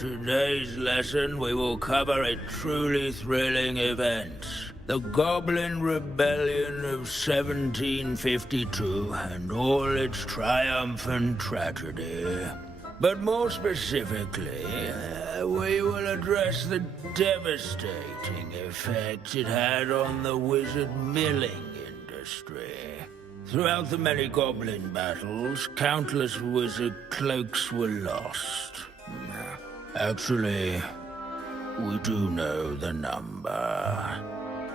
today's lesson we will cover a truly thrilling event. The Goblin Rebellion of 1752 and all its triumphant tragedy. But more specifically, we will address the devastating effect it had on the wizard milling industry. Throughout the many goblin battles, countless wizard cloaks were lost. Actually, we do know the number.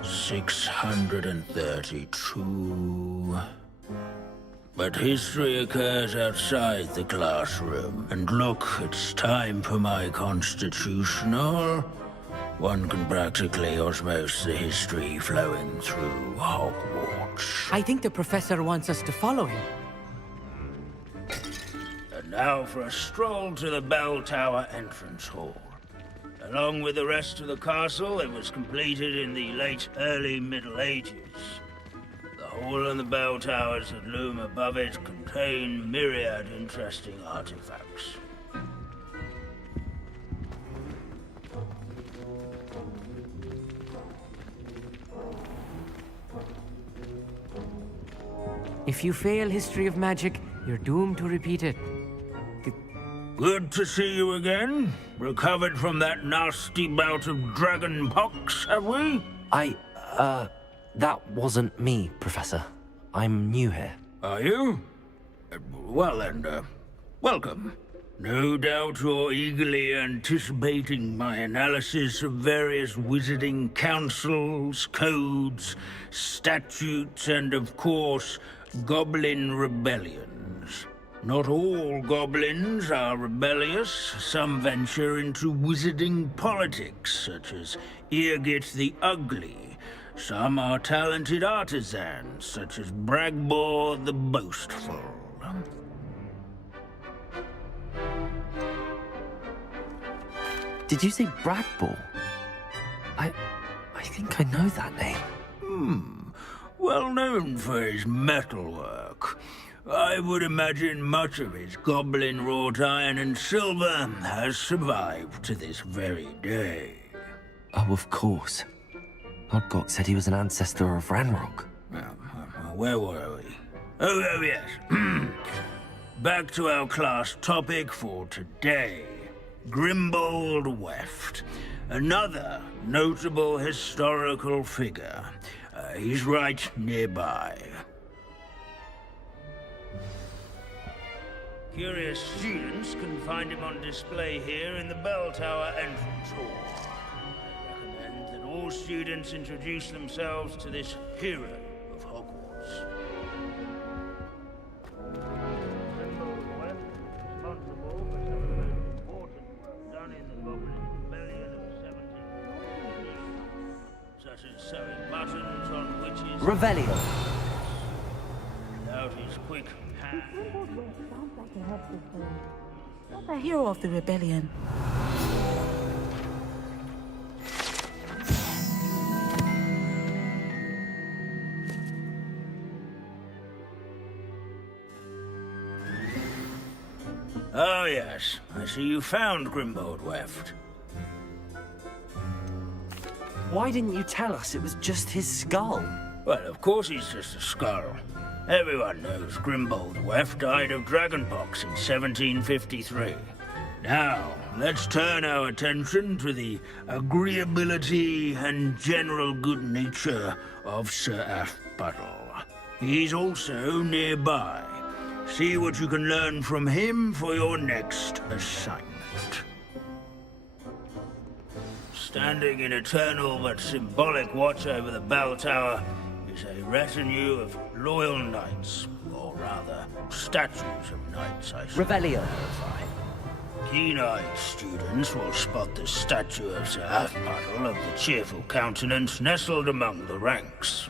632. But history occurs outside the classroom. And look, it's time for my constitutional. One can practically osmose the history flowing through Hogwarts. I think the professor wants us to follow him. And now for a stroll to the Bell Tower entrance hall. Along with the rest of the castle, it was completed in the early Middle Ages. The hall and the bell towers that loom above it contain myriad interesting artifacts. If you fail history of magic, you're doomed to repeat it. Good to see you again. Recovered from that nasty bout of dragon pox, have we? That wasn't me, Professor. I'm new here. Are you? Well then, welcome. No doubt you're eagerly anticipating my analysis of various wizarding councils, codes, statutes, and of course, goblin rebellions. Not all goblins are rebellious. Some venture into wizarding politics, such as Eargit the Ugly. Some are talented artisans, such as Bragbor the Boastful. Did you say Bragbor? I think I know that name. Well known for his metalwork. I would imagine much of his goblin-wrought iron and silver has survived to this very day. Oh, of course. Odgok said he was an ancestor of Ranrock. Where were we? Oh yes. Back to our class topic for today. Grimbold Weft. Another notable historical figure. He's right nearby. Curious students can find him on display here in the Bell Tower entrance hall. I recommend that all students introduce themselves to this hero of Hogwarts. Grimbold Weft is responsible for some of the most important work done in the Goblin Rebellion of 1752, such as sewing buttons on witches. Revelio. Without his quick hand. Not the hero of the rebellion. Oh yes, I see you found Grimbold Weft. Why didn't you tell us it was just his skull? Well, of course he's just a skull. Everyone knows Grimbold Weft died of dragonpox in 1753. Now, let's turn our attention to the agreeability and general good nature of Sir Aphbuttle. He's also nearby. See what you can learn from him for your next assignment. Standing in eternal but symbolic watch over the bell tower is a retinue of loyal knights, or rather, statues of knights, I should Revelio. clarify. Keen-eyed students will spot the statue of Sir Aphbuttle of the cheerful countenance nestled among the ranks.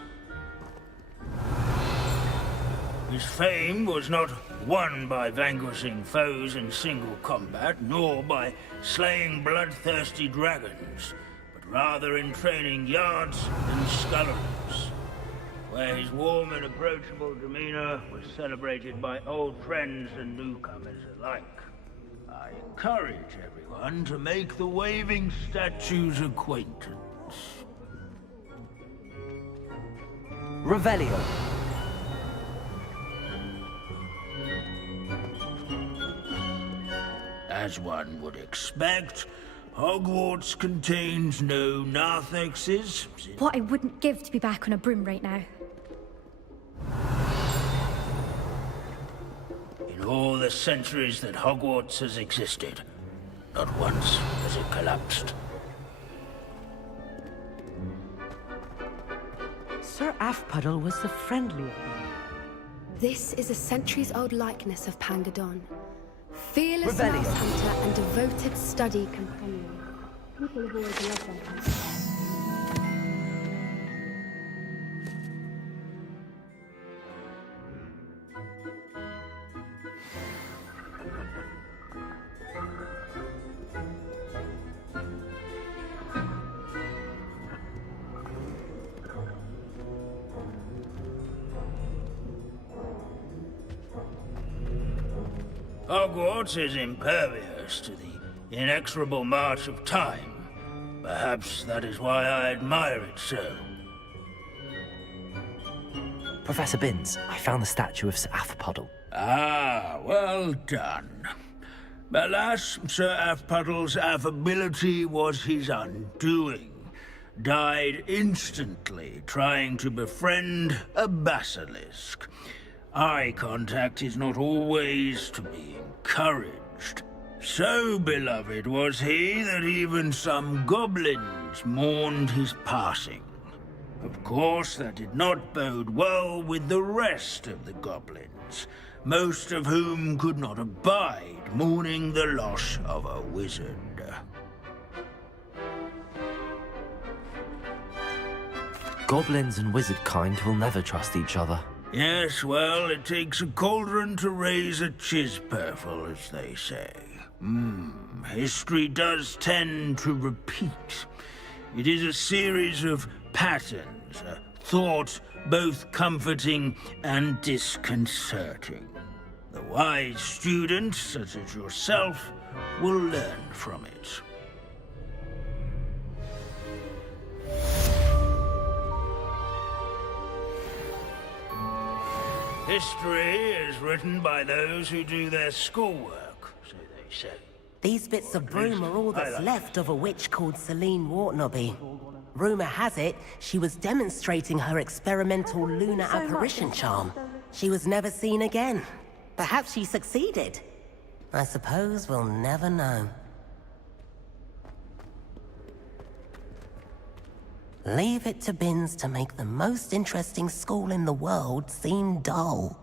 His fame was not won by vanquishing foes in single combat, nor by slaying bloodthirsty dragons, but rather in training yards and sculleries, where his warm and approachable demeanor was celebrated by old friends and newcomers alike. I encourage everyone to make the waving statue's acquaintance. Revelio. As one would expect, Hogwarts contains no narthexes. What I wouldn't give to be back on a broom right now. In all the centuries that Hogwarts has existed, not once has it collapsed. Sir Afpuddle was the friendlier. This is a centuries-old likeness of Pangadon. Fearless Revelio. mouse hunter and devoted study companion. People have always loved them. Hogwarts is impervious to the inexorable march of time. Perhaps that is why I admire it so. Professor Binns, I found the statue of Sir Afpuddle. Ah, well done. Alas, Sir Afpuddle's affability was his undoing. Died instantly trying to befriend a basilisk. Eye contact is not always to be encouraged. So beloved was he that even some goblins mourned his passing. Of course, that did not bode well with the rest of the goblins, most of whom could not abide mourning the loss of a wizard. Goblins and wizard kind will never trust each other. Yes, well, it takes a cauldron to raise a chisperful, as they say. History does tend to repeat. It is a series of patterns, a thought both comforting and disconcerting. The wise student, such as yourself, will learn from it. History is written by those who do their schoolwork, so they say. These bits of broom are all that's left of a witch called Celine Wartnobby. Rumour has it, she was demonstrating her experimental lunar apparition charm. She was never seen again. Perhaps she succeeded. I suppose we'll never know. Leave it to Binns to make the most interesting school in the world seem dull.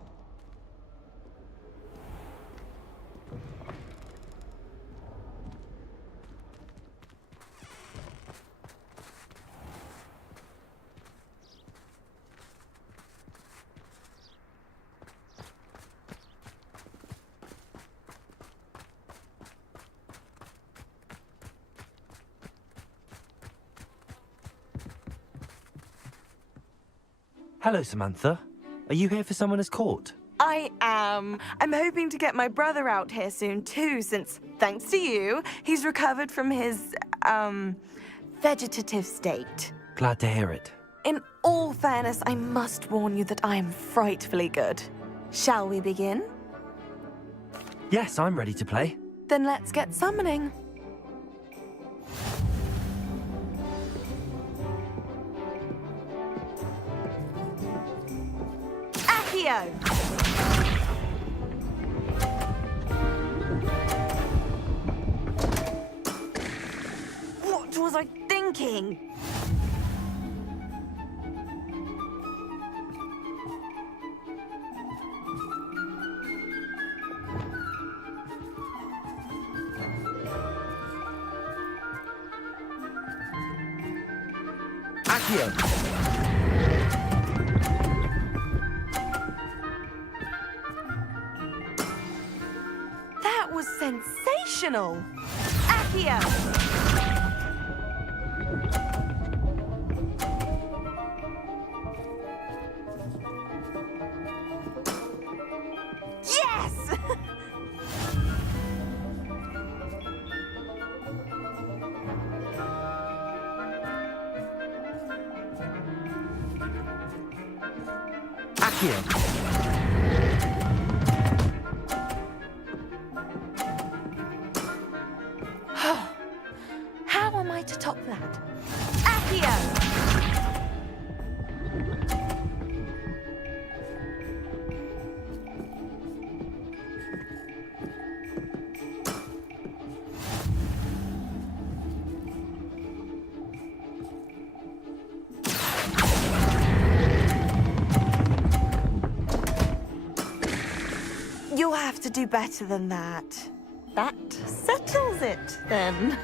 Hello, Samantha. Are you here for someone as court? I am. I'm hoping to get my brother out here soon too, since, thanks to you, he's recovered from his, vegetative state. Glad to hear it. In all fairness, I must warn you that I am frightfully good. Shall we begin? Yes, I'm ready to play. Then let's get summoning. Accio! What was I thinking? Accio! That was sensational! Accio! Yes! How am I to top that? Accio! You'll have to do better than that. That settles it, then.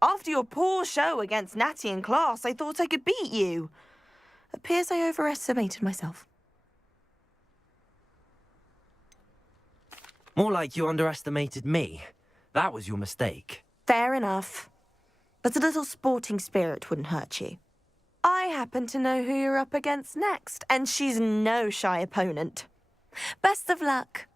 After your poor show against Natty in class, I thought I could beat you. Appears I overestimated myself. More like you underestimated me. That was your mistake. Fair enough. But a little sporting spirit wouldn't hurt you. I happen to know who you're up against next, and she's no shy opponent. Best of luck.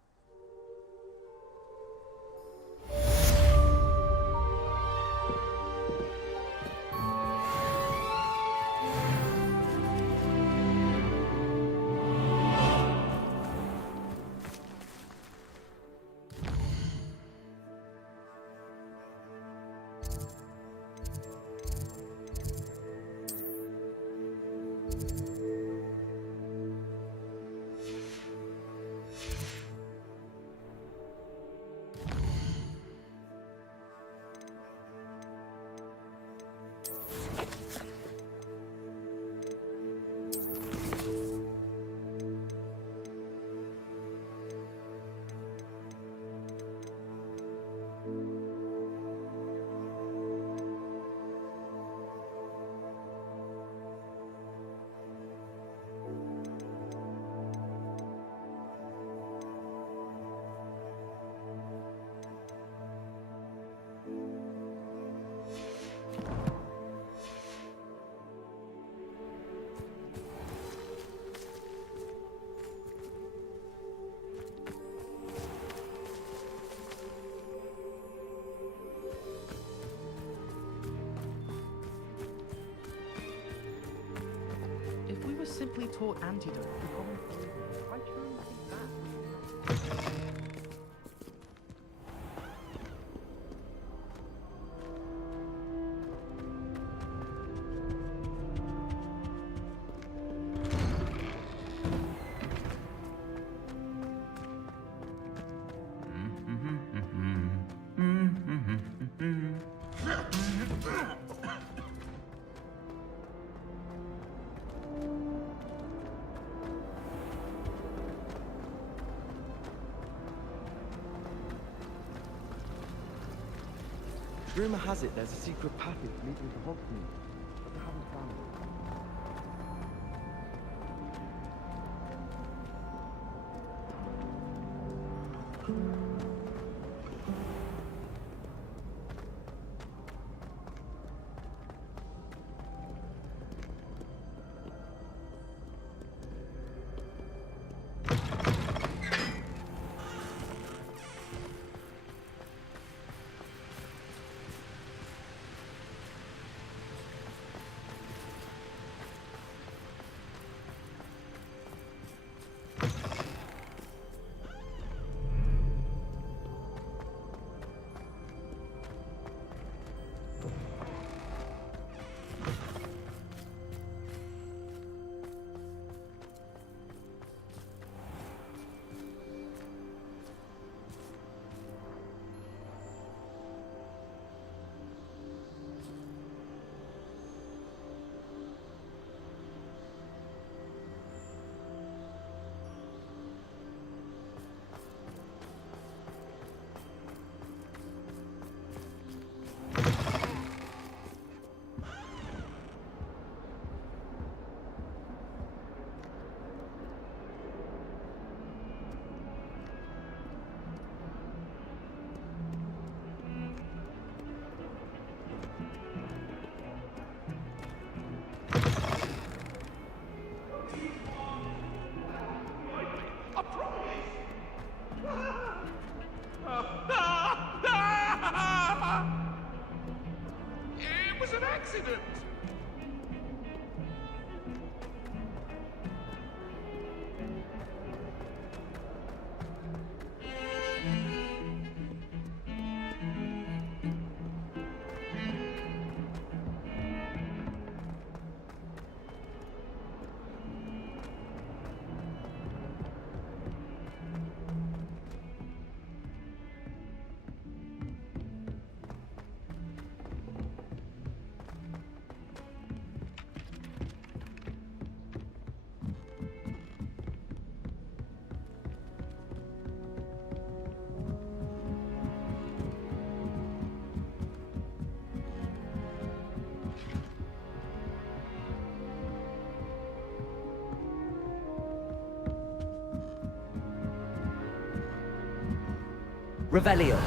If we were simply taught antidote to common poison, why truly think that? Rumor has it there's a secret passage leading to Hogsmeade, but they haven't found it. accident! Revelio.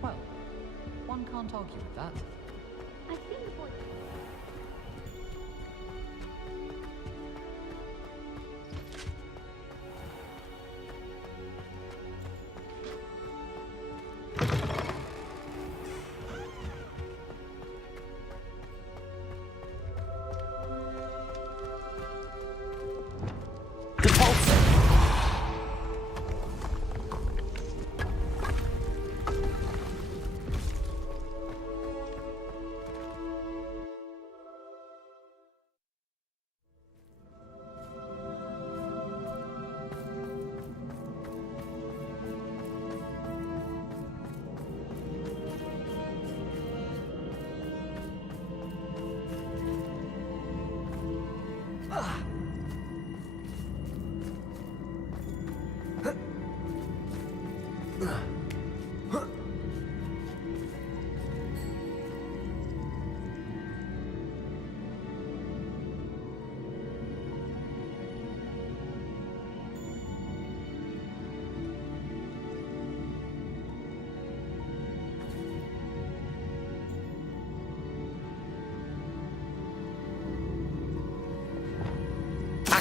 Well, one can't argue with that. I've seen the boy.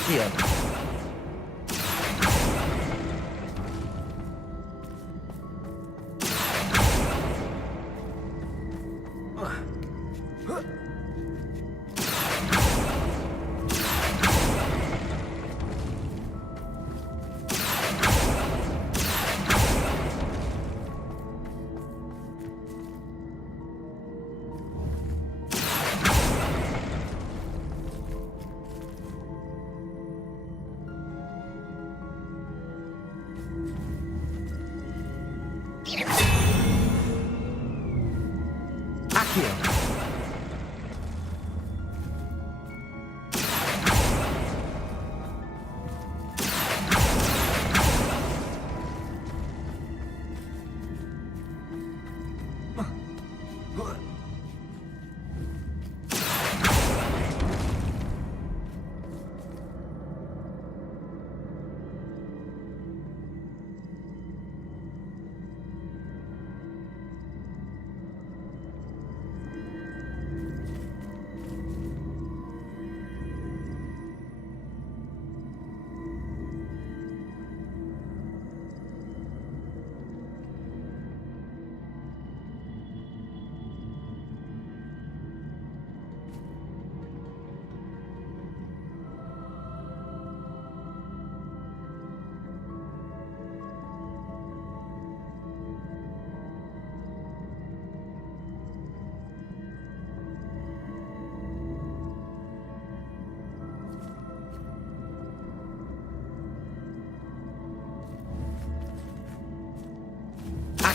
Accio.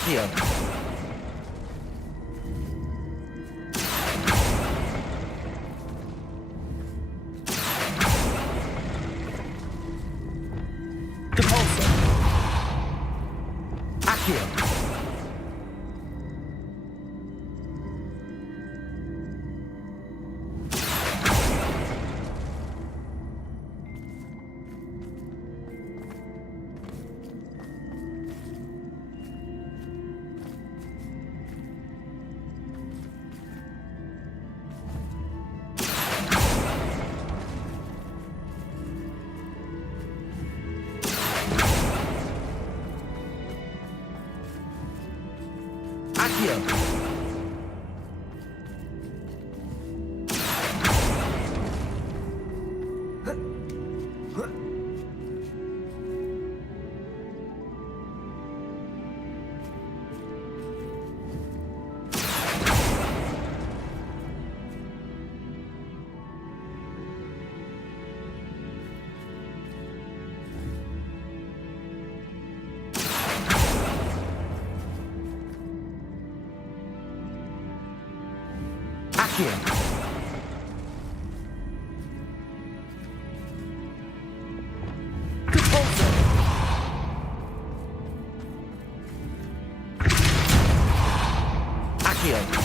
Accio. Depulso. Accio. Accio. Repulsor. Accio.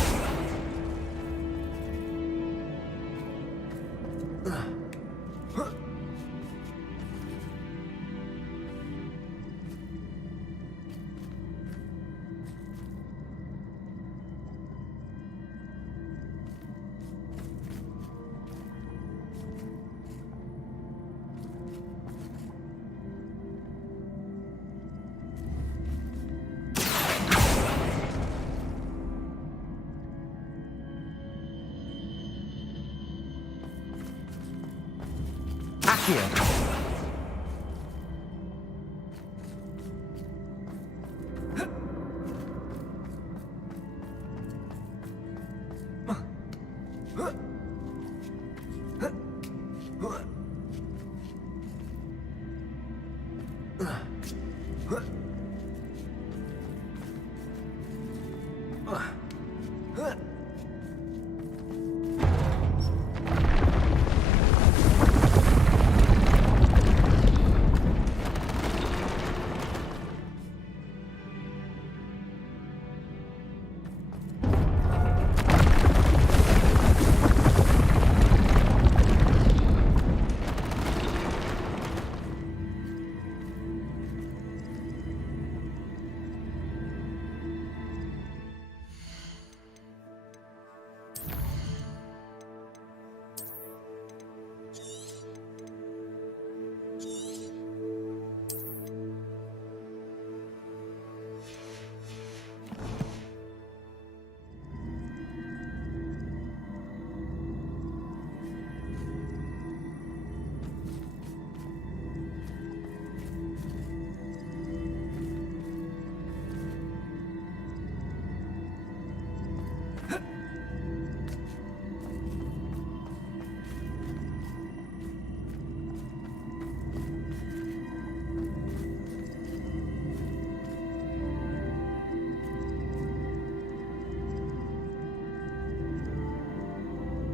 Accio.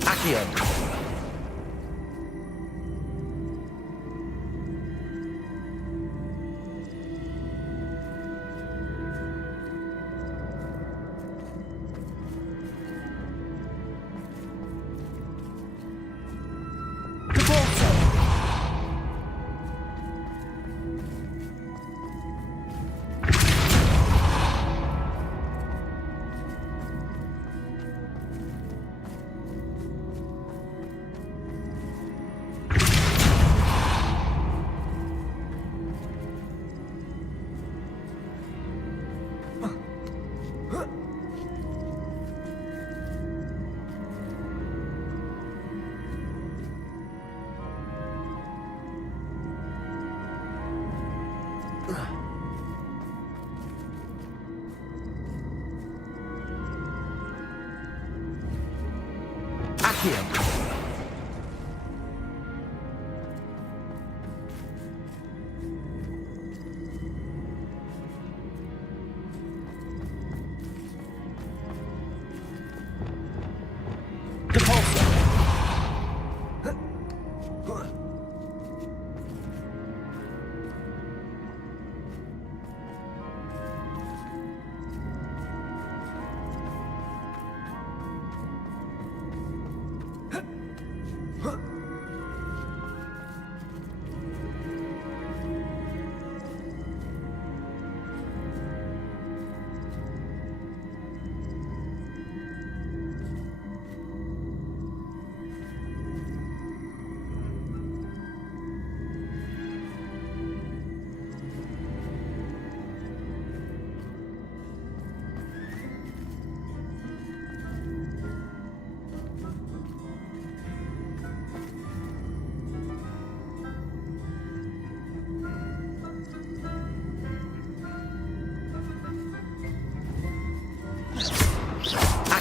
Accio. Accio.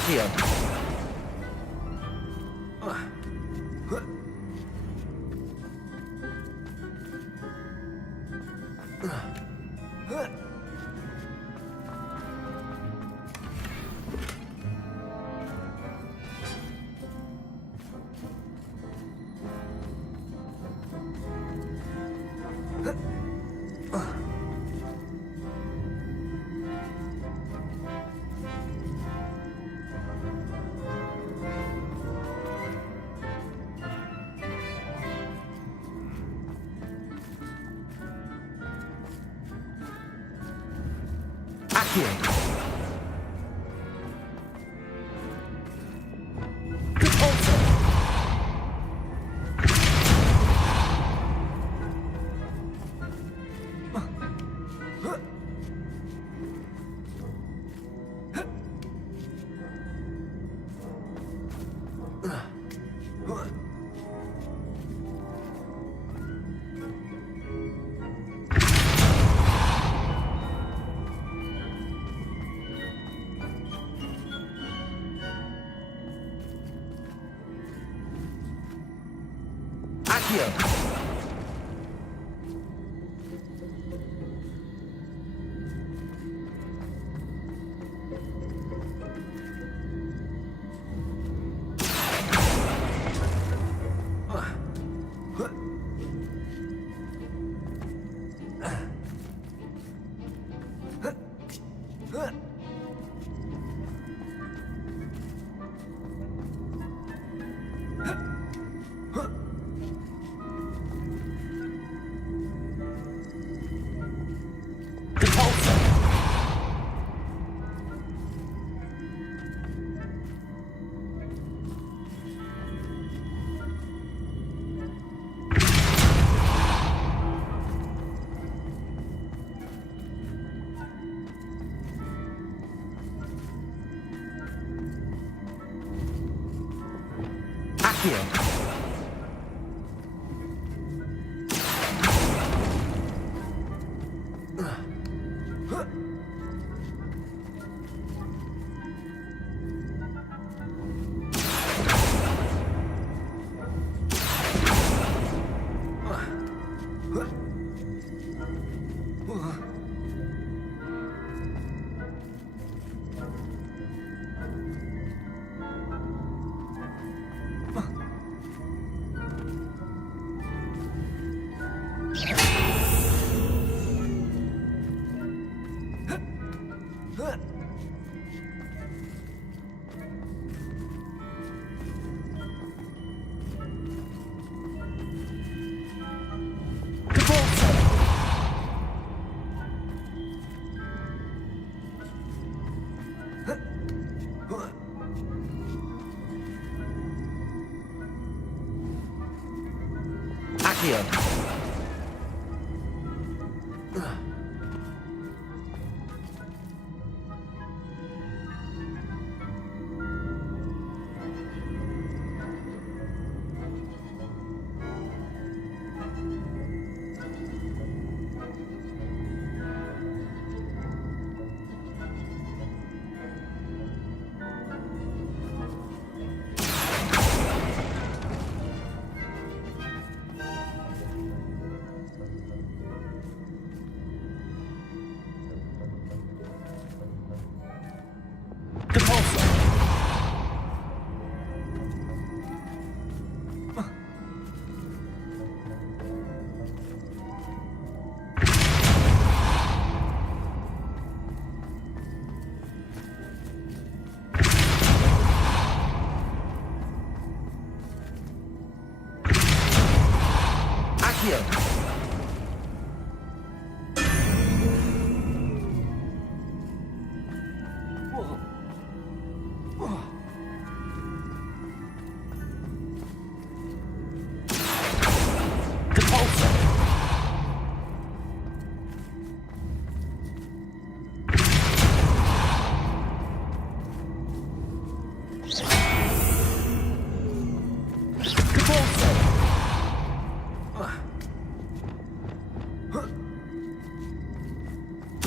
Accio. Accio. Accio. Accio.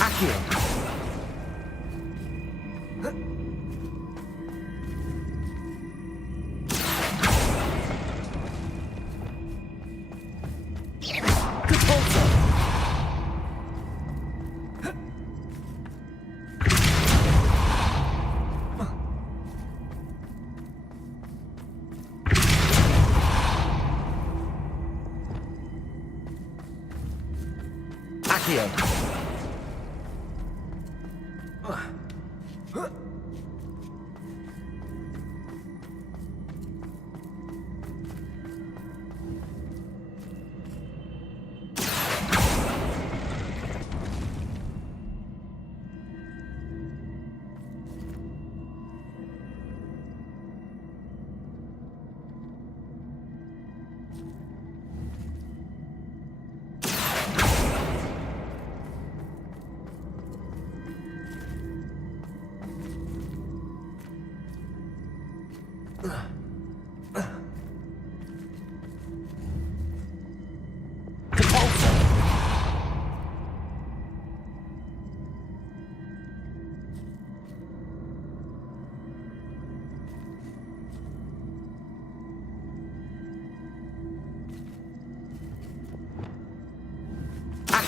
Accio.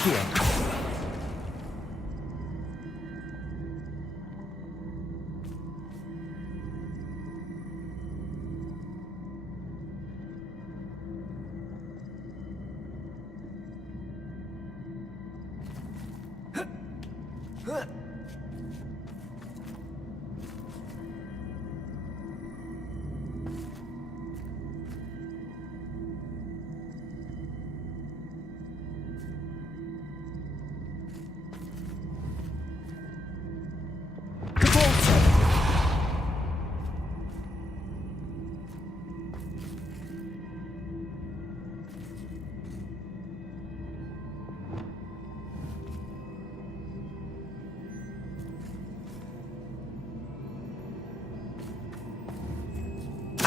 Accio.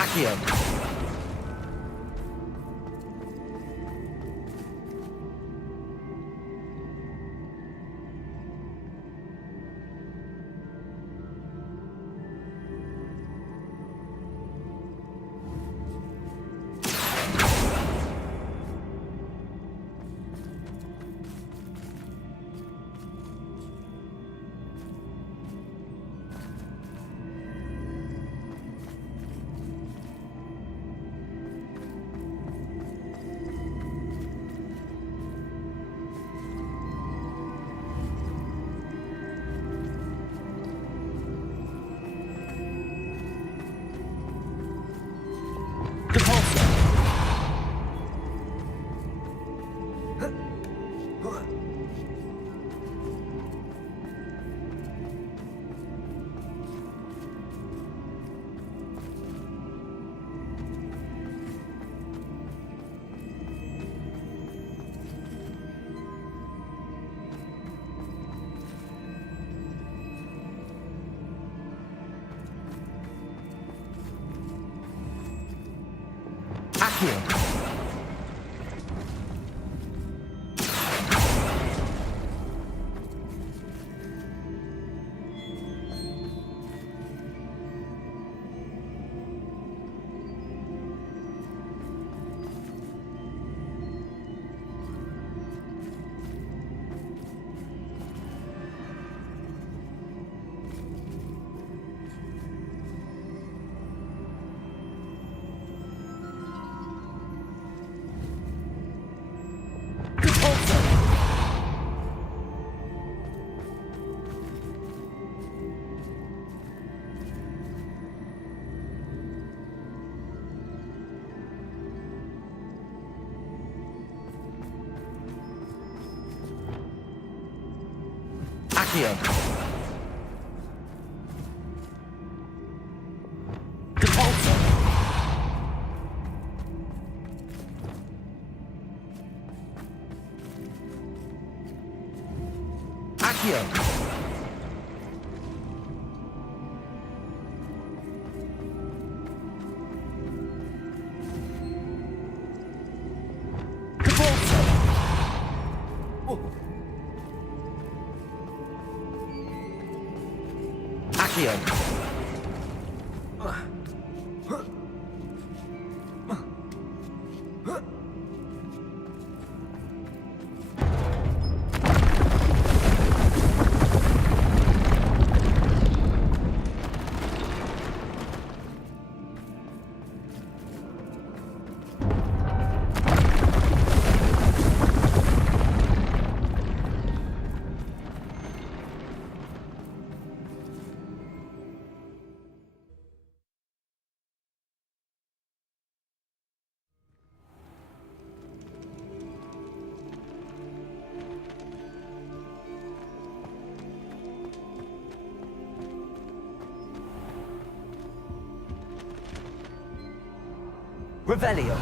Accio. Accio. Accio. Repulsor. Accio. Repulsor. Accio. Revelio.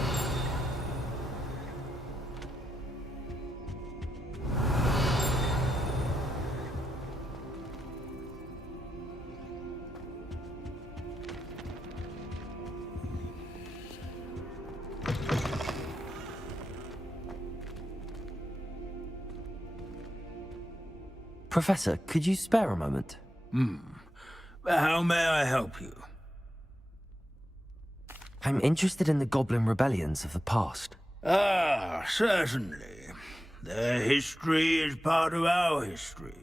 Professor, could you spare a moment? How may I help you? I'm interested in the Goblin rebellions of the past. Ah, certainly. Their history is part of our history.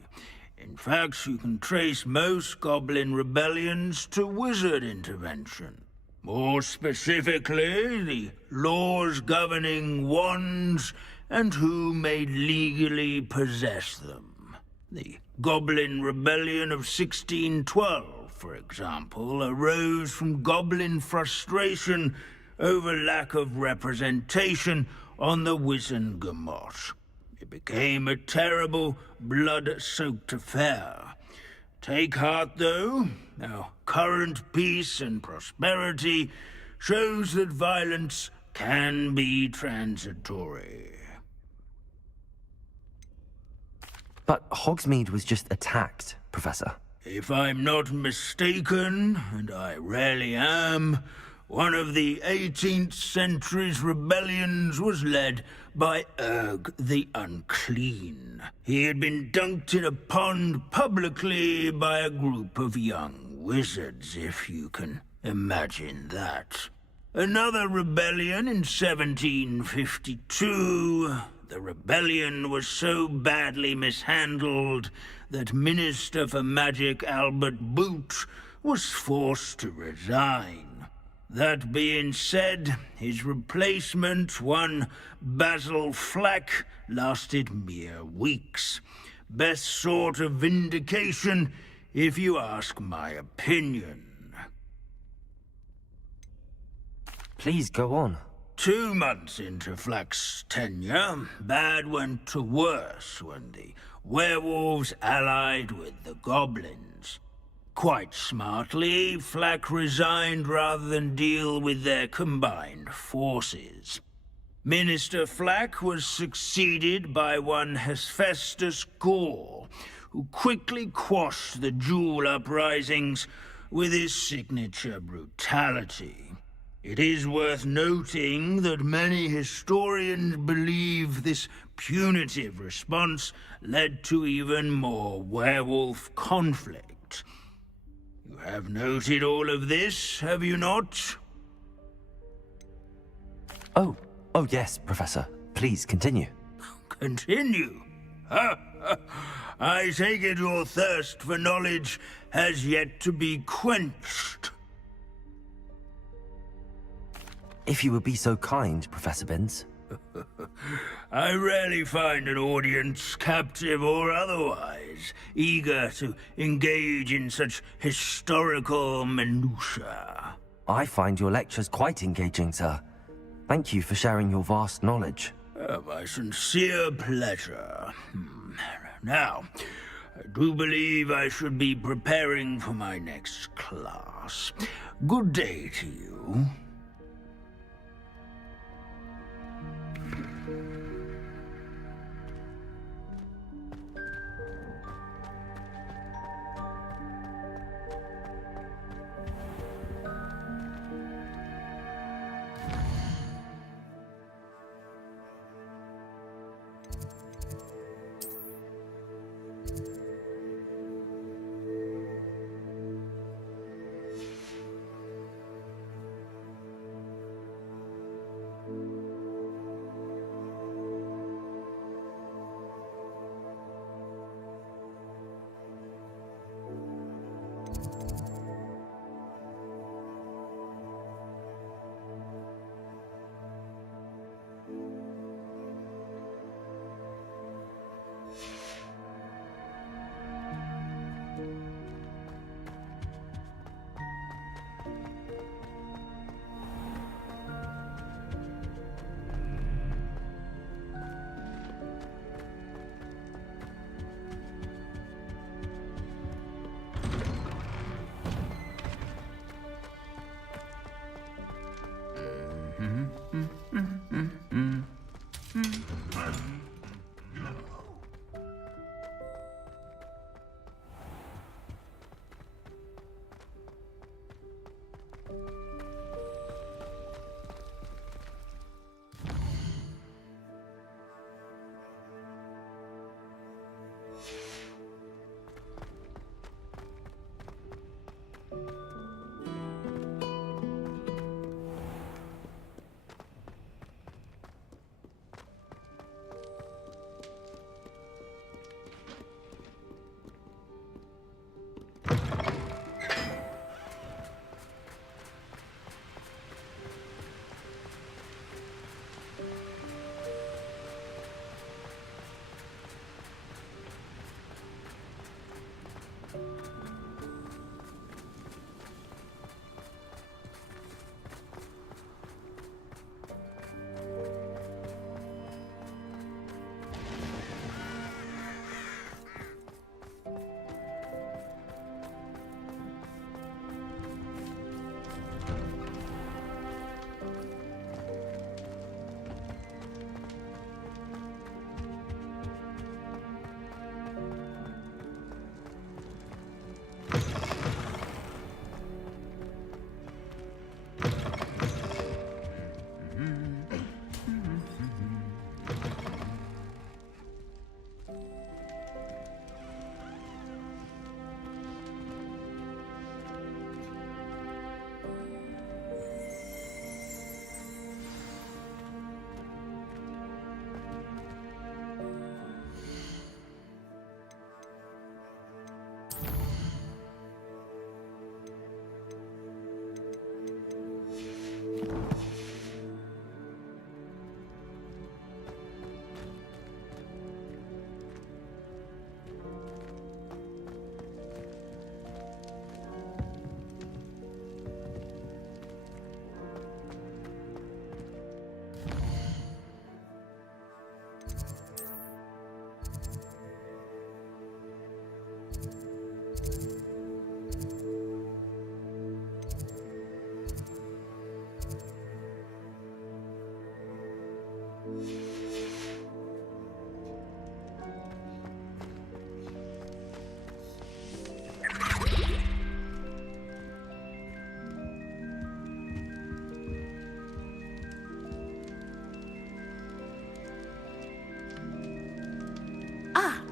In fact, you can trace most goblin rebellions to wizard intervention. More specifically, the laws governing wands and who may legally possess them. The Goblin Rebellion of 1612, for example, arose from goblin frustration over lack of representation on the Wizengamot. It became a terrible, blood-soaked affair. Take heart, though. Our current peace and prosperity shows that violence can be transitory. But Hogsmeade was just attacked, Professor. If I'm not mistaken, and I rarely am, one of the 18th century's rebellions was led by Urg the Unclean. He had been dunked in a pond publicly by a group of young wizards, if you can imagine that. Another rebellion in 1752. The rebellion was so badly mishandled that Minister for Magic Albert Boot was forced to resign. That being said, his replacement, one Basil Flack, lasted mere weeks. Best sort of vindication, if you ask my opinion. Please go on. 2 months into Flack's tenure, bad went to worse when the werewolves allied with the goblins. Quite smartly, Flack resigned rather than deal with their combined forces. Minister Flack was succeeded by one Hephaestus Gore, who quickly quashed the Jewel uprisings with his signature brutality. It is worth noting that many historians believe this punitive response led to even more werewolf conflict. You have noted all of this, have you not? Oh yes, Professor. Please continue. Continue? I take it your thirst for knowledge has yet to be quenched. If you would be so kind, Professor Binns. I rarely find an audience, captive or otherwise, eager to engage in such historical minutiae. I find your lectures quite engaging, sir. Thank you for sharing your vast knowledge. My sincere pleasure. Now, I do believe I should be preparing for my next class. Good day to you.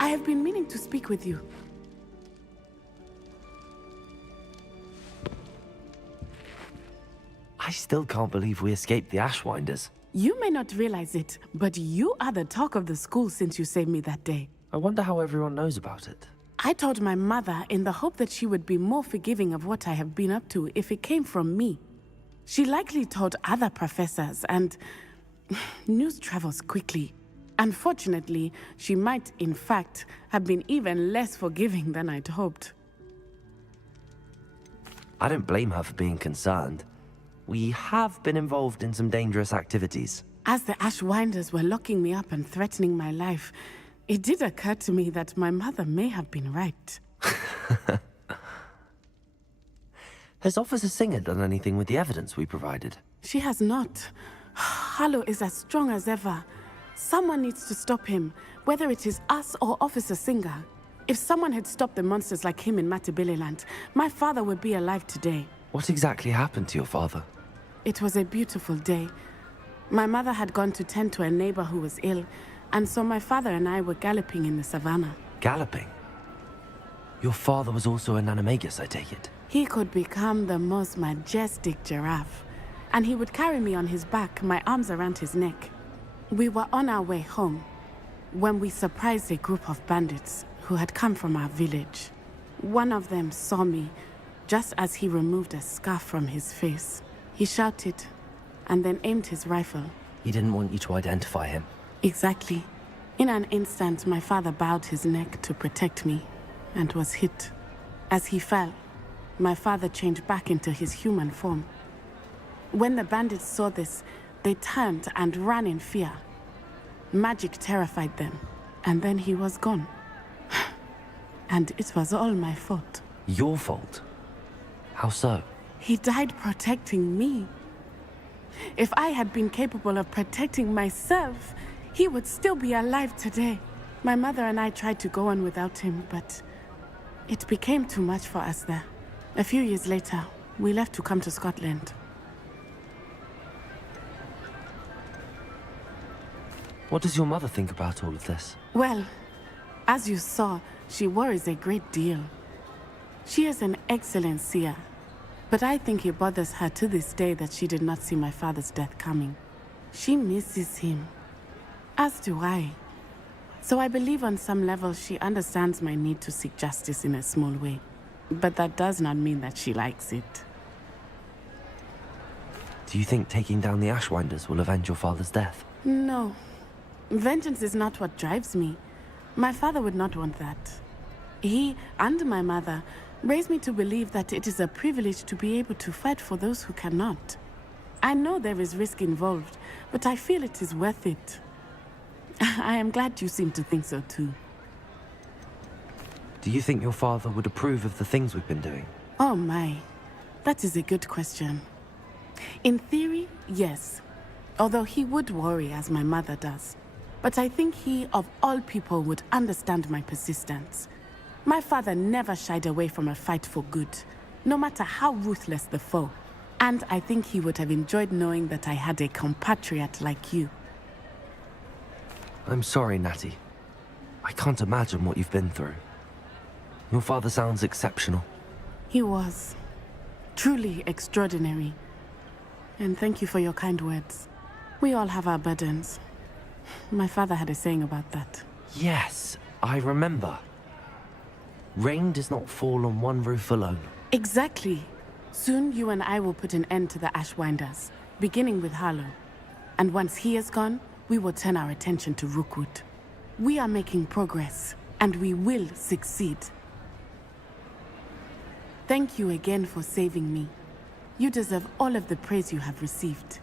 I have been meaning to speak with you. I still can't believe we escaped the Ashwinders. You may not realize it, but you are the talk of the school since you saved me that day. I wonder how everyone knows about it. I told my mother in the hope that she would be more forgiving of what I have been up to if it came from me. She likely told other professors, and news travels quickly. Unfortunately, she might, in fact, have been even less forgiving than I'd hoped. I don't blame her for being concerned. We have been involved in some dangerous activities. As the Ashwinders were locking me up and threatening my life, it did occur to me that my mother may have been right. Has Officer Singer done anything with the evidence we provided? She has not. Harlow is as strong as ever. Someone needs to stop him, whether it is us or Officer Singer. If someone had stopped the monsters like him in Matabeleland, my father would be alive today. What exactly happened to your father? It was a beautiful day. My mother had gone to tend to a neighbor who was ill, and so my father and I were galloping in the savannah. Galloping? Your father was also an animagus, I take it? He could become the most majestic giraffe, and he would carry me on his back, my arms around his neck. We were on our way home when we surprised a group of bandits who had come from our village. One of them saw me just as he removed a scarf from his face. He shouted and then aimed his rifle. He didn't want you to identify him. Exactly. In an instant, my father bowed his neck to protect me and was hit. As he fell, my father changed back into his human form. When the bandits saw this, they turned and ran in fear. Magic terrified them, and then he was gone. And it was all my fault. Your fault? How so? He died protecting me. If I had been capable of protecting myself, he would still be alive today. My mother and I tried to go on without him, but it became too much for us there. A few years later, we left to come to Scotland. What does your mother think about all of this? Well, as you saw, she worries a great deal. She is an excellent seer, but I think it bothers her to this day that she did not see my father's death coming. She misses him, as do I. So I believe on some level she understands my need to seek justice in a small way. But that does not mean that she likes it. Do you think taking down the Ashwinders will avenge your father's death? No. Vengeance is not what drives me. My father would not want that. He and my mother raised me to believe that it is a privilege to be able to fight for those who cannot. I know there is risk involved, but I feel it is worth it. I am glad you seem to think so too. Do you think your father would approve of the things we've been doing? Oh my, that is a good question. In theory, yes. Although he would worry as my mother does. But I think he, of all people, would understand my persistence. My father never shied away from a fight for good, no matter how ruthless the foe. And I think he would have enjoyed knowing that I had a compatriot like you. I'm sorry, Natty. I can't imagine what you've been through. Your father sounds exceptional. He was. Truly extraordinary. And thank you for your kind words. We all have our burdens. My father had a saying about that. Yes, I remember. Rain does not fall on one roof alone. Exactly. Soon you and I will put an end to the Ashwinders, beginning with Harlow. And once he is gone, we will turn our attention to Rookwood. We are making progress, and we will succeed. Thank you again for saving me. You deserve all of the praise you have received.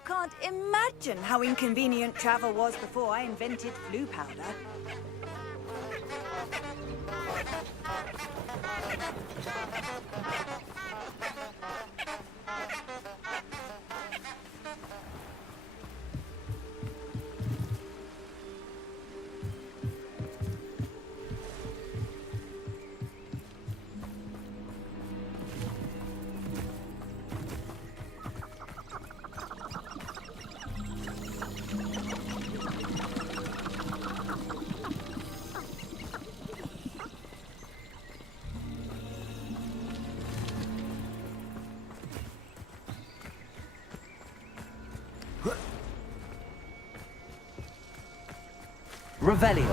You can't imagine how inconvenient travel was before I invented flu powder. Revelio.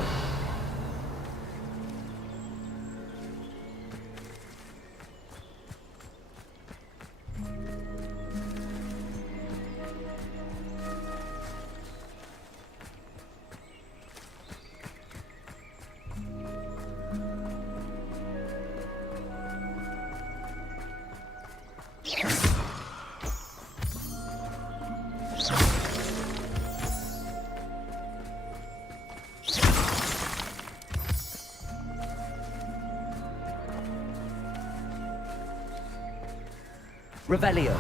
Revelio.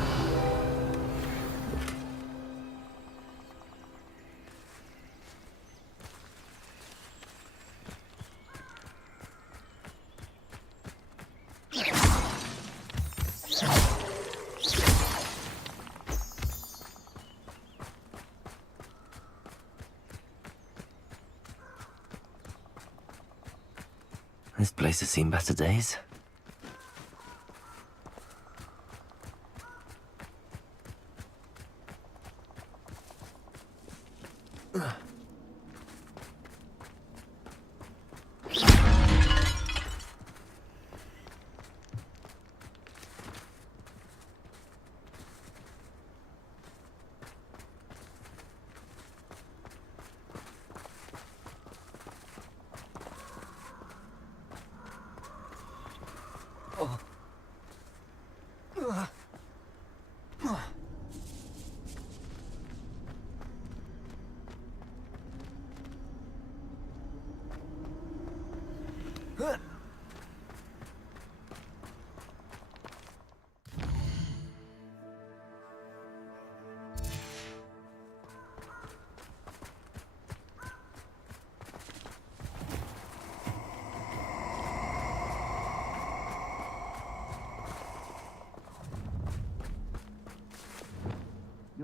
This place has seen better days.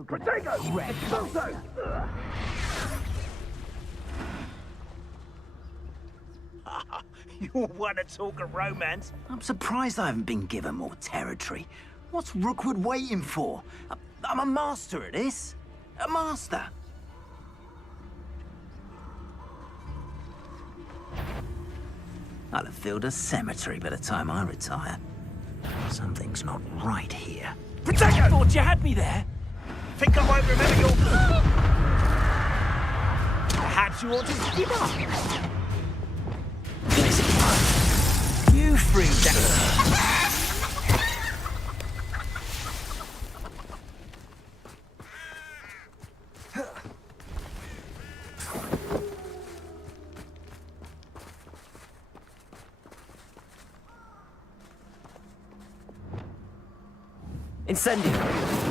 Protego! Expulso! You want to talk of romance? I'm surprised I haven't been given more territory. What's Rookwood waiting for? I'm a master at this. A master. I'll have filled a cemetery by the time I retire. Something's not right here. Protego! Thought you had me there. Think I won't remember your... Perhaps you ought to give up. You freed that. Incendio.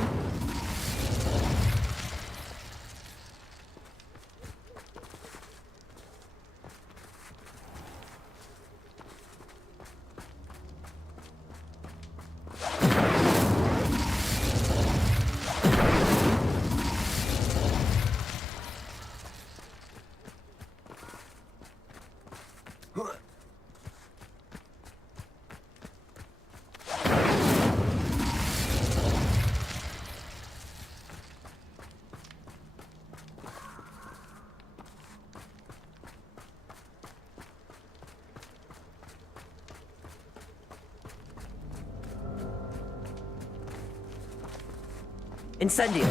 Incendio.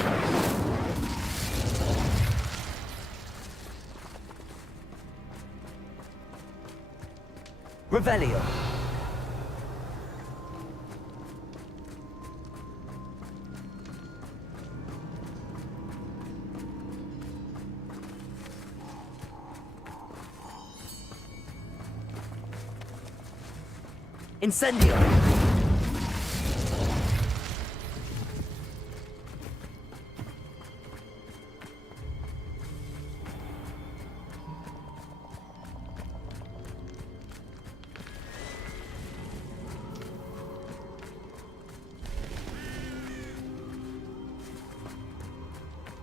Revelio. Incendio!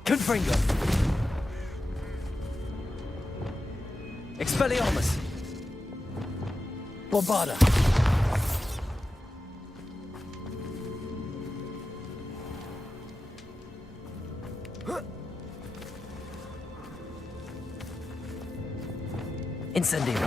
Confringo! Expelliarmus! Bombarda! Incendio!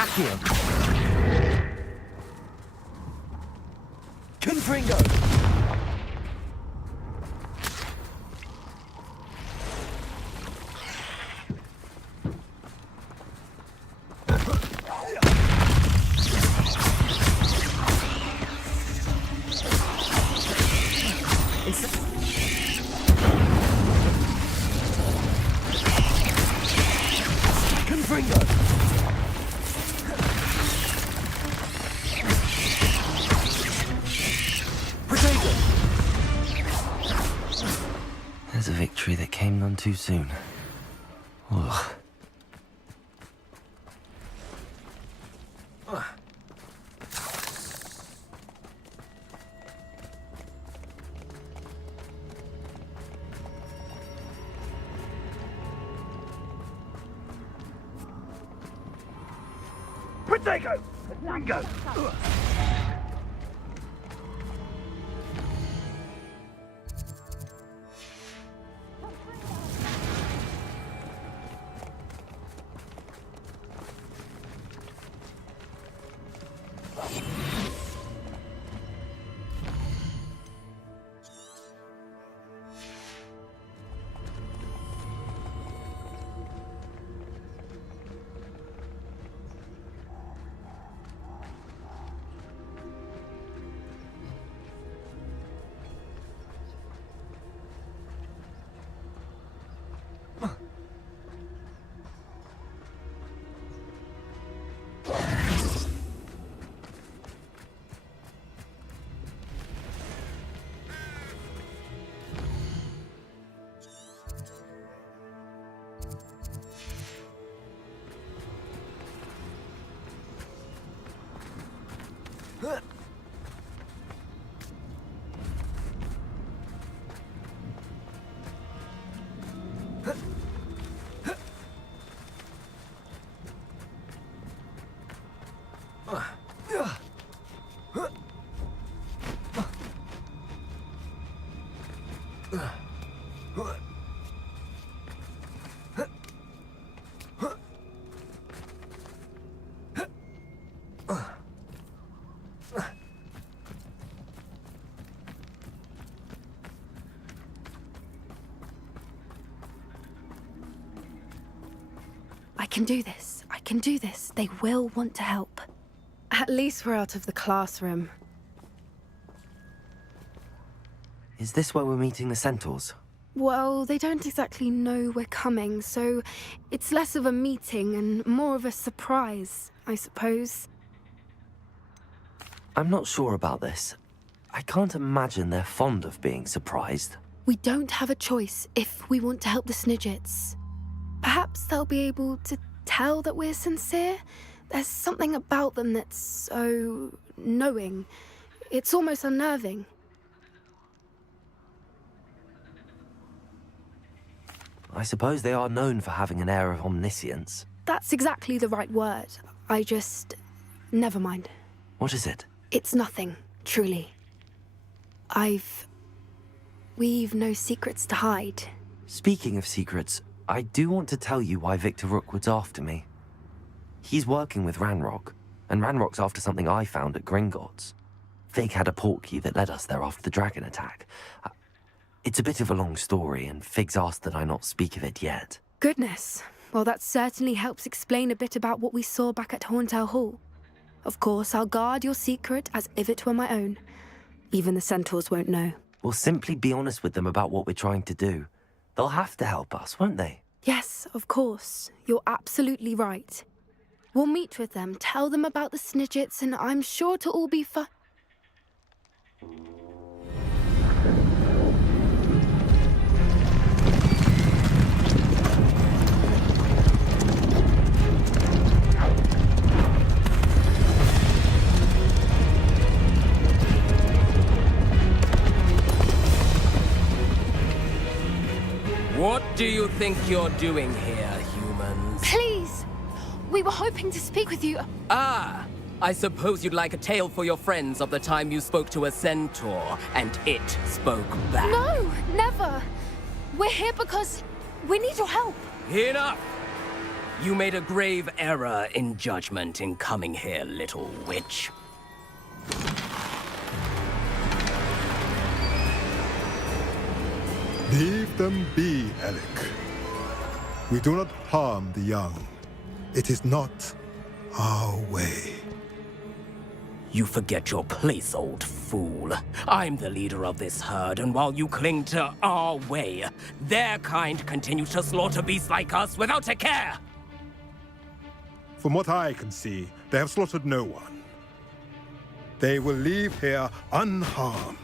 Accio! Confringo! Confringo! There's a victory that came none too soon. Ugh. Protego! Rango! I can do this. I can do this. They will want to help. At least we're out of the classroom. Is this where we're meeting the centaurs? Well, they don't exactly know we're coming, so it's less of a meeting and more of a surprise, I suppose. I'm not sure about this. I can't imagine they're fond of being surprised. We don't have a choice if we want to help the Snidgets. Perhaps they'll be able to tell that we're sincere. There's something about them that's so knowing. It's almost unnerving. I suppose they are known for having an air of omniscience. That's exactly the right word. I just... never mind. What is it? It's nothing, truly. We've no secrets to hide. Speaking of secrets, I do want to tell you why Victor Rookwood's after me. He's working with Ranrock, and Ranrock's after something I found at Gringotts. Fig had a portkey that led us there after the dragon attack. It's a bit of a long story, and Fig's asked that I not speak of it yet. Goodness. Well, that certainly helps explain a bit about what we saw back at Horntail Hall. Of course, I'll guard your secret as if it were my own. Even the centaurs won't know. We'll simply be honest with them about what we're trying to do. They'll have to help us, won't they? Yes, of course. You're absolutely right. We'll meet with them, tell them about the Snidgets, and I'm sure it'll all be fun. What do you think you're doing here, humans? Please! We were hoping to speak with you. Ah! I suppose you'd like a tale for your friends of the time you spoke to a centaur, and it spoke back. No, never! We're here because we need your help. Enough! You made a grave error in judgment in coming here, little witch. Leave them be, Alec. We do not harm the young. It is not our way. You forget your place, old fool. I'm the leader of this herd, and while you cling to our way, their kind continue to slaughter beasts like us without a care! From what I can see, they have slaughtered no one. They will leave here unharmed.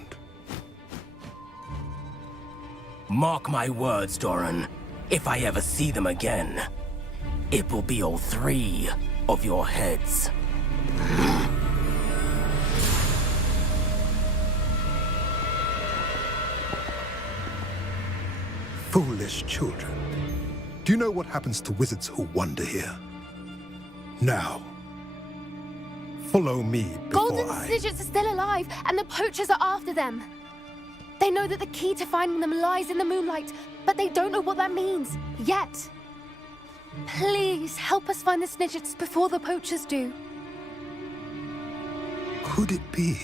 Mark my words, Doran. If I ever see them again, it will be all 3 of your heads. Foolish children. Do you know what happens to wizards who wander here? Now, follow me before Golden Snidgets are still alive, and the poachers are after them. They know that the key to finding them lies in the moonlight, but they don't know what that means, yet. Please, help us find the Snidgets before the poachers do. Could it be?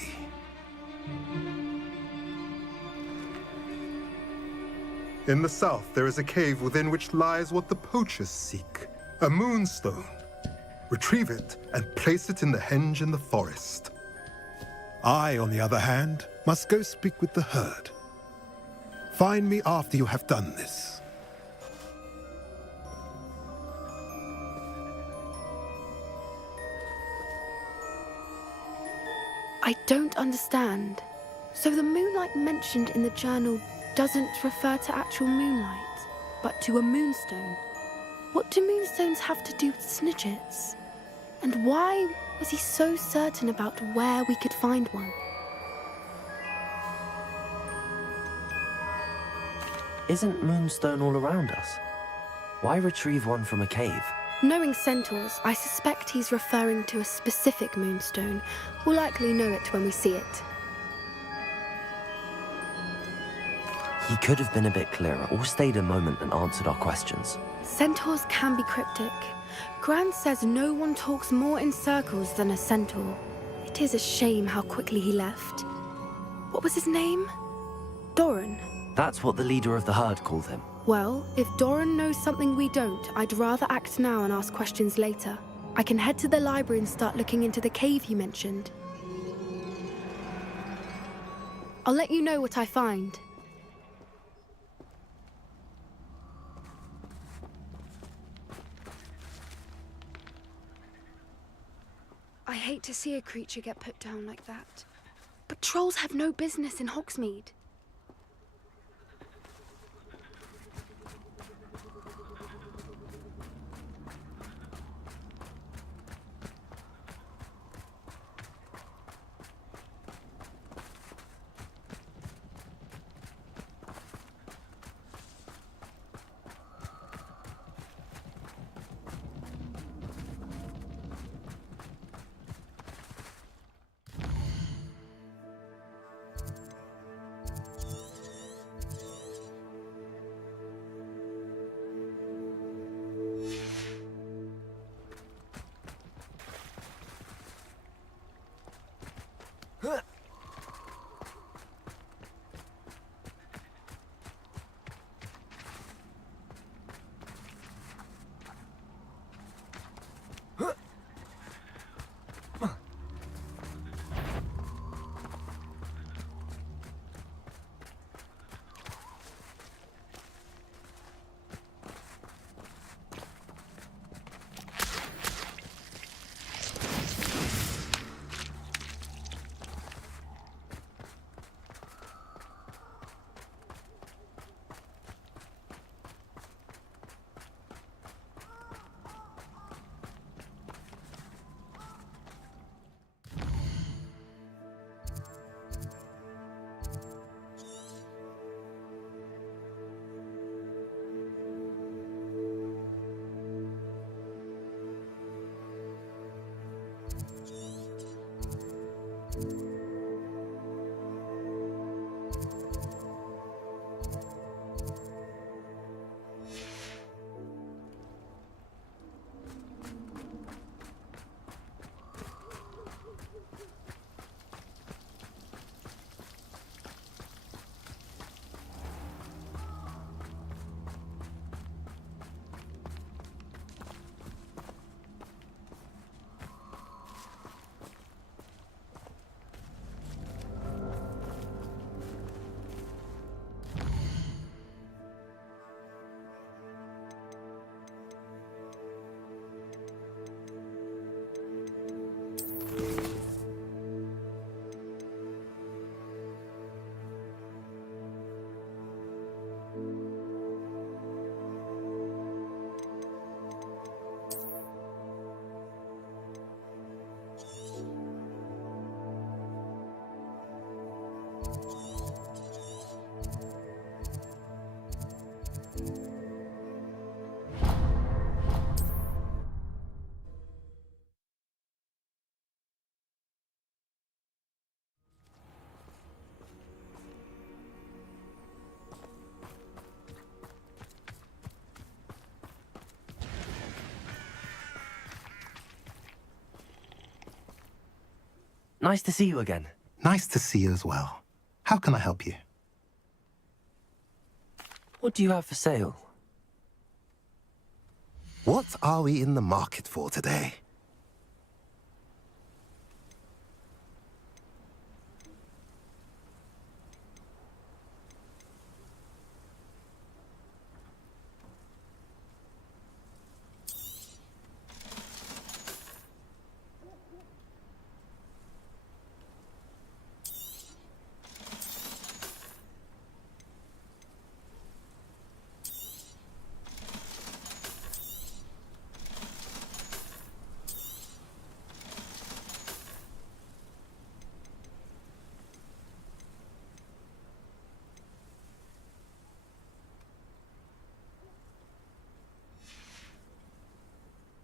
In the south, there is a cave within which lies what the poachers seek. A moonstone. Retrieve it and place it in the henge in the forest. I, on the other hand, must go speak with the herd. Find me after you have done this. I don't understand. So the moonlight mentioned in the journal doesn't refer to actual moonlight, but to a moonstone. What do moonstones have to do with Snidgets? And why was he so certain about where we could find one? Isn't Moonstone all around us? Why retrieve one from a cave? Knowing centaurs, I suspect he's referring to a specific moonstone. We'll likely know it when we see it. He could have been a bit clearer, or stayed a moment and answered our questions. Centaurs can be cryptic. Gran says no one talks more in circles than a centaur. It is a shame how quickly he left. What was his name? Doran? That's what the leader of the herd called him. Well, if Doran knows something we don't, I'd rather act now and ask questions later. I can head to the library and start looking into the cave you mentioned. I'll let you know what I find. hate to see a creature get put down like that. But trolls have no business in Hogsmeade. Nice to see you again. Nice to see you as well. How can I help you? What do you have for sale? What are we in the market for today?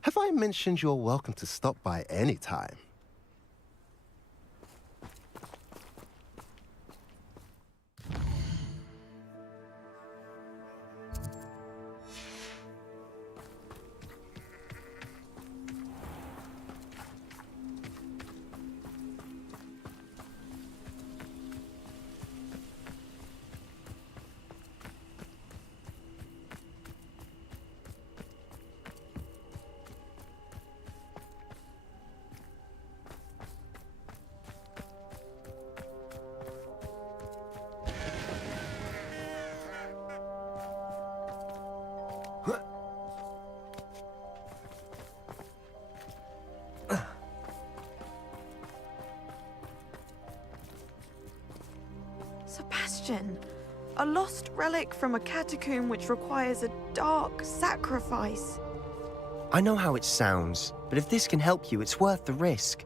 Have I mentioned you're welcome to stop by any time? Sebastian, a lost relic from a catacomb which requires a dark sacrifice. I know how it sounds, but if this can help you, it's worth the risk.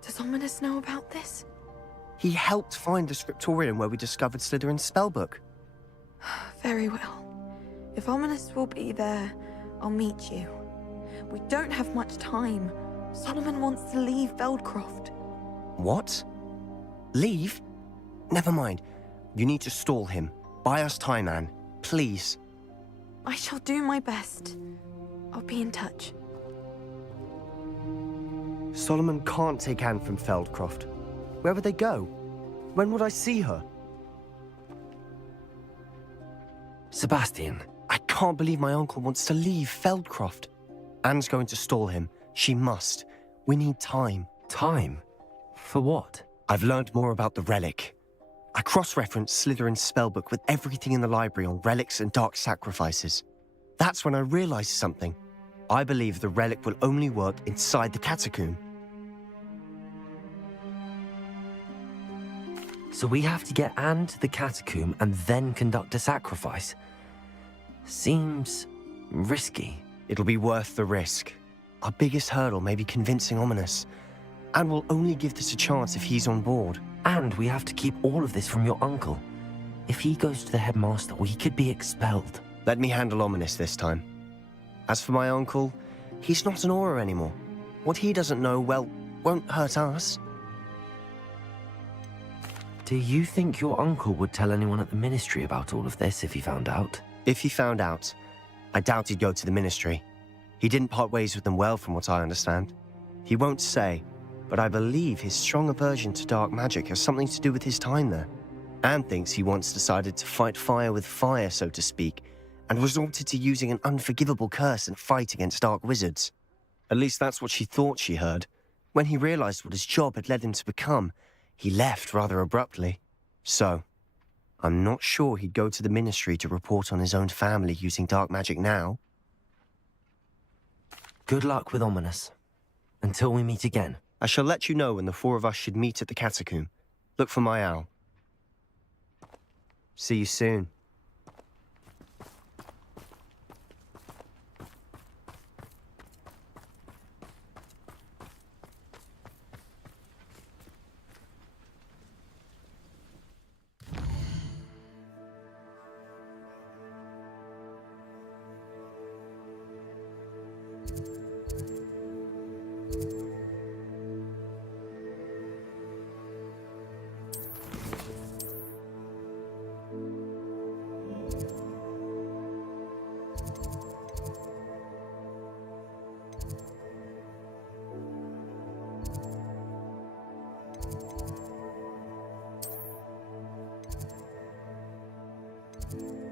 Does Ominous know about this? He helped find the scriptorium where we discovered Slytherin's spellbook. Very well. If Ominous will be there, I'll meet you. We don't have much time. Solomon wants to leave Feldcroft. What? Leave? Never mind. You need to stall him. Buy us time, Anne. Please. I shall do my best. I'll be in touch. Solomon can't take Anne from Feldcroft. Where would they go? When would I see her? Sebastian. I can't believe my uncle wants to leave Feldcroft. Anne's going to stall him. She must. We need time. Time? For what? I've learned more about the relic. I cross-referenced Slytherin's spellbook with everything in the library on relics and dark sacrifices. That's when I realized something. I believe the relic will only work inside the catacomb. So we have to get Anne to the catacomb and then conduct a sacrifice? Seems risky. It'll be worth the risk. Our biggest hurdle may be convincing Ominous. And we'll only give this a chance if he's on board. And we have to keep all of this from your uncle. If he goes to the headmaster, we could be expelled. Let me handle Ominous this time. As for my uncle, he's not an Auror anymore. What he doesn't know, well, won't hurt us. Do you think your uncle would tell anyone at the Ministry about all of this if he found out? If he found out, I doubt he'd go to the Ministry. He didn't part ways with them well, from what I understand. He won't say, but I believe his strong aversion to dark magic has something to do with his time there. Anne thinks he once decided to fight fire with fire, so to speak, and resorted to using an unforgivable curse in a fight against dark wizards. At least that's what she thought she heard. When he realized what his job had led him to become, he left rather abruptly. So, I'm not sure he'd go to the Ministry to report on his own family using dark magic now. Good luck with Ominous. Until we meet again. I shall let you know when the four of us should meet at the catacomb. Look for my owl. See you soon. you